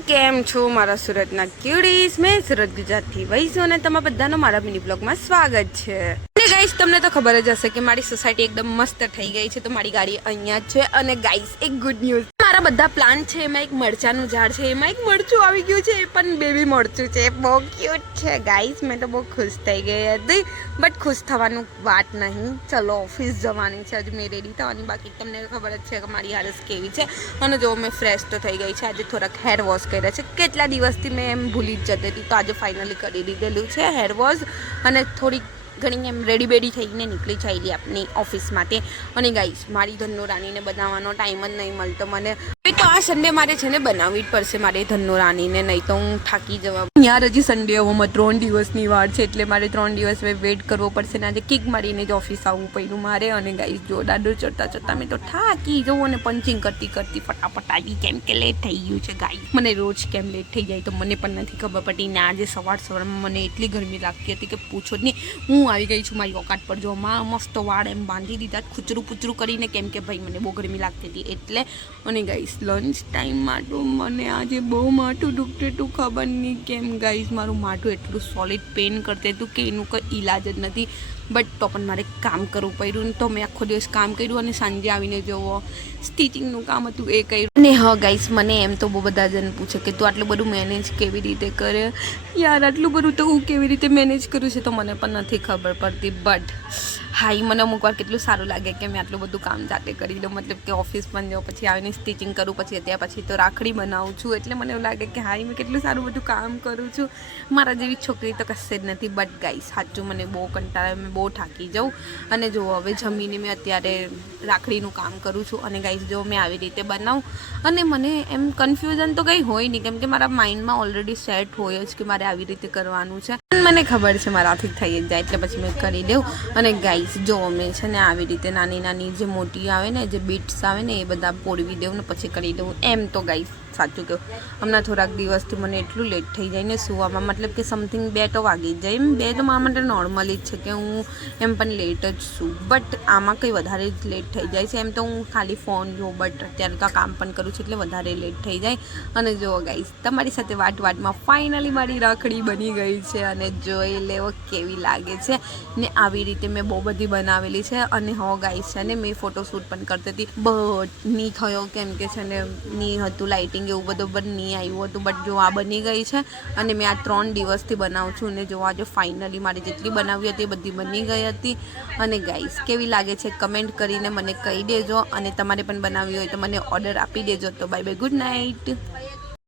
કેમ છો મારા સુરતના ક્યુડીઝ? મેં સુરત ગુજરાતથી વૈસુ અને તમારા બધાનો મારા મિની બ્લોગમાં સ્વાગત છે. અને ગાઈસ, તમને તો ખબર જ હશે કે મારી સોસાયટી એકદમ મસ્ત થઈ ગઈ છે. તો મારી ગાડી અહીંયા જ છે. અને ગાઈસ, એક ગુડ ન્યૂઝ, મારા બધા પ્લાન્ટ છે એમાં એક મરચાનું ઝાડ છે, એમાં એક મરચું આવી ગયું છે. એ પણ બેબી મરચું છે, બહુ ક્યુટ છે ગાઈસ. મેં તો બહુ ખુશ થઈ ગઈ હતી, બટ ખુશ થવાનું વાત નહીં. ચલો ઓફિસ જવાની છે, હજુ મેં રેડી થવાની બાકી. તમને ખબર જ છે કે મારી હાલત કેવી છે. અને જો મેં ફ્રેશ તો થઈ ગઈ છે. આજે થોડાક હેર વોશ કર્યા છે. કેટલા દિવસથી મેં એમ ભૂલી જ જતી હતી, તો આજે ફાઇનલી કરી દીધેલું છે હેર વોશ. અને થોડીક ઘણી એમ રેડી બેડી થઈને નીકળી ચાલી આપની ઓફિસ માટે. અને ગાઈસ, મારી ધન્નો રાણીને બનાવવાનો ટાઈમ જ નહીં મળતો મને. તો આ સન્ડે મારે છે ને બનાવવી જ પડશે મારે ધન્નો રાણીને, નહીં તો હું થાકી જવા. યાર, હજી સન્ડે આવવામાં 3 દિવસની વાર છે, એટલે મારે 3 દિવસ વેઇટ કરવો પડશે ને આજે કિક મારીને જ ઓફિસ આવવું પડ્યું મારે. અને ગાઈસ, જો દાદો ચડતા ચડતા મેં તો થાકી જવું અને પંચિંગ કરતી કરતી ફટાફટ આવી, કેમ કે લેટ થઈ ગયું છે ગાઈસ. મને રોજ કેમ લેટ થઈ જાય તો મને પણ નથી ખબર પડતી. ને આજે સવારમાં મને એટલી ગરમી લાગતી હતી કે પૂછો જ નહીં. હું આવી ગઈ છું મારી ઓકાત પર. જો માં મસ્ત વાળ એમ બાંધી દીધા ખૂચરું પૂચરું કરીને, કેમ કે ભાઈ મને બહુ ગરમી લાગતી હતી એટલે. અને ગાઈસ, લંચ ટાઈમમાં તો મને આજે બહુ માથું દુખતું હતું, ખબર નહીં કેમ ગાઈસ. મારું માથું એટલું સોલિડ પેન કરતું હતું કે એનું કંઈ ઈલાજ જ નથી. બટ તો પણ મારે કામ કરવું પડ્યું, તો મેં આખો દિવસ કામ કર્યું. અને સાંજે આવીને જોવો સ્ટિચિંગનું કામ હતું એ કર્યું. અને હા ગાઈસ, મને એમ તો બહુ બધા જણ પૂછે કે તું આટલું બધું મેનેજ કેવી રીતે કરે. યાર, આટલું બધું તો હું કેવી રીતે મેનેજ કરું છું તો મને પણ નથી ખબર પડતી. બટ હાઈ, મને અમુક વાર કેટલું સારું લાગે કે મેં આટલું બધું કામ જાતે કરી લઉં. મતલબ કે ઓફિસ પણ જાઉં, પછી આવીને સ્ટિચિંગ કરું, પછી ત્યાં પછી તો રાખડી બનાવું છું. એટલે મને એવું લાગે કે હાઈ, મેં કેટલું સારું બધું કામ કરું છું. મારા જેવી છોકરી તો કશે જ નથી. બટ ગાઈસ, સાચું મને બહુ કંટાળે, મેં બહુ થાકી જાઉં. અને જો હવે જમીને મેં અત્યારે રાખડીનું કામ કરું છું. અને ગાઈસ, જો મેં આવી રીતે બનાવું અને મને એમ કન્ફ્યુઝન તો કંઈ હોય નહીં, કેમ કે મારા માઇન્ડમાં ઓલરેડી સેટ હોય જ કે મારે આવી રીતે કરવાનું છે. મને ખબર છે મારાથી થઈ જ જાય, એટલે પછી મેં કરી દઉં. અને ગાઈસ, જો મેં છે ને આવી રીતે નાની નાની જે મોટી આવે ને, જે બીટ્સ આવે ને, એ બધા પોડવી દઉં ને પછી કરી દઉં. એમ તો ગાઈસ, સાચું કહું, હમણાં થોડાક દિવસથી મને એટલું લેટ થઈ જાય ને સુવામાં, મતલબ કે સમથિંગ 2 તો વાગી જ જાય. એમ 2 તો મારા માટે નોર્મલી જ છે કે હું એમ પણ લેટ જ છું. બટ આમાં કંઈ વધારે જ લેટ થઈ જાય છે. એમ તો હું ખાલી ફોન જોઉં, બટ અત્યારે તો કામ પણ કરું છું એટલે વધારે લેટ થઈ જાય. અને જો ગાઈસ, તમારી સાથે વાટમાં ફાઇનલી મારી રાખડી બની ગઈ છે. અને જોઈ લેવો કેવી લાગે છે ને. આવી રીતે મેં બહુ બધી બનાવેલી છે. અને હો ગાઈસ, છે ને મેં ફોટોશૂટ પણ કરતી હતી, બટ નહીં થયો, કેમ કે છે ને નહીં હતું લાઇટિંગ એવું બધું, પણ નહીં આવ્યું હતું. બટ જો આ બની ગઈ છે. અને મેં આ 3 દિવસથી બનાવું છું. અને જો આજે ફાઇનલી મારી જેટલી બનાવી હતી એ બધી બની ગઈ હતી. અને ગાઈસ, કેવી લાગે છે કમેન્ટ કરીને મને કહી દેજો. અને તમારે પણ બનાવવી હોય તો મને ઓર્ડર આપી દેજો. તો બાય બાય, ગુડ નાઇટ.